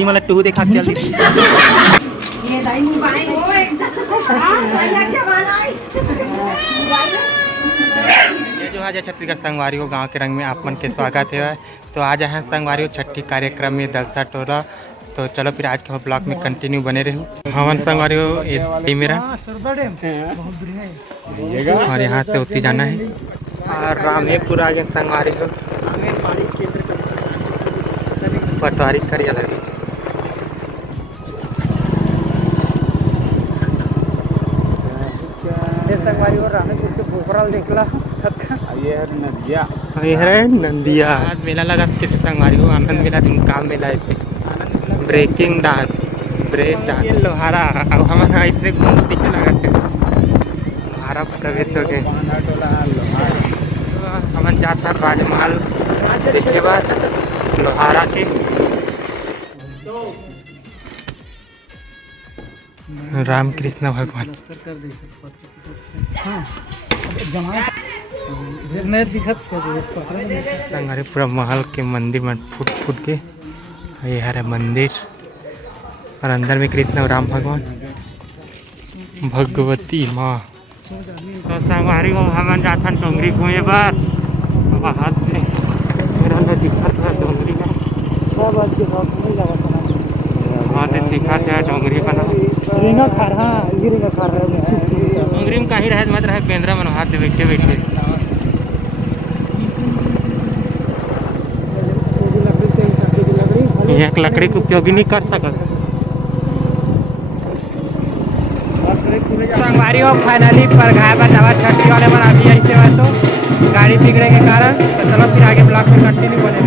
हिंदी मला टू देखा जल्दी। ये जो आज छत्तीसगढ़ संगवारी हो गांव के रंग में आप मन के स्वागत है। तो आज है संगवारी हो छठी कार्यक्रम में दलसा टोला। तो चलो फिर आज के ब्लॉग में कंटिन्यू बने रहो। हवन संगवारी हो ये मेरा और यहाँ से उसी जाना है और रामेपुर आगे संगवारी हो पटवारी करिया लगी। संगवारी और रामेपुर के भोपराल देखला ये है नंदिया। आज मेला लगा किस संगवारी हो आनंद मेला दिन काम मेला है ब्रेकिंग डांस ब्रेक डांस ये लोहारा अब हमारा इससे पीछे लगा थे लोहारा प्रवेश हो गए। हम जाता राजमहल इसके बाद लोहारा के रामकृष्ण भगवान संगवारी पूरा महल के मंदिर में फुट फुट के ये है मंदिर और अंदर में कृष्ण और राम भगवान भगवती माँ। तो संगवारी हो हम जाता डोंगरी घूमे बार हाथ में मेरा दिखत है डोंगरी का दिखा था डोंगरी बना डोंगरी में कहीं रहे मत रहे केंद्र में हाथ बैठे बैठे एक लकड़ी को उपयोग नहीं कर सकते। संगवारी हो फाइनली पर घाया पर जावा छठी वाले पर अभी ऐसे हुआ तो गाड़ी बिगड़े के कारण। तो चलो फिर आगे ब्लॉग में कंटिन्यू बने।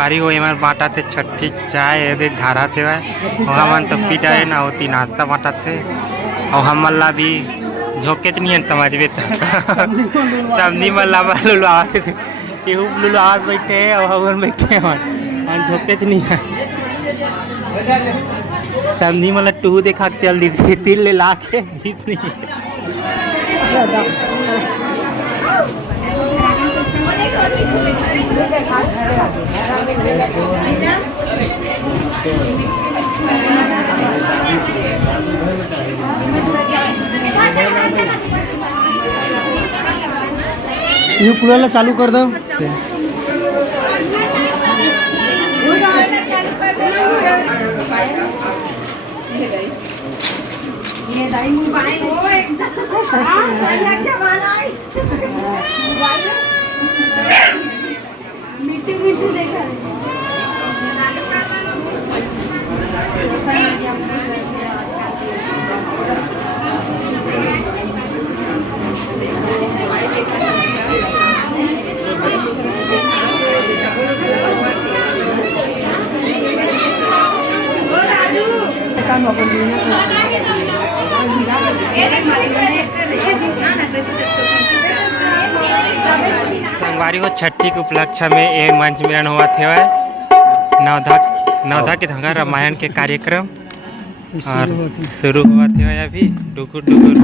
संगवारी हो एमन बांटा थे छठी चाय यदि धारा थे हमन तो पी जाए ना होती नाश्ता बांटा थे और हमन ला भी झोंके नहीं है समझ में सबनी मन ला लुलु आवाज केहू लुलु आवाज बैठे हैं और हम बैठे हैं और झोंके नहीं है सबनी मन ला टू देखा चल दी थी तिल ले ला के जीत नहीं ये पूरा चालू कर दो संगवारी हो छठी के उपलक्ष्य में ये मंच मिलन हुआ थे नवधा के धंगा रामायण के कार्यक्रम और शुरू हुआ थे अभी डुकुर डुकुर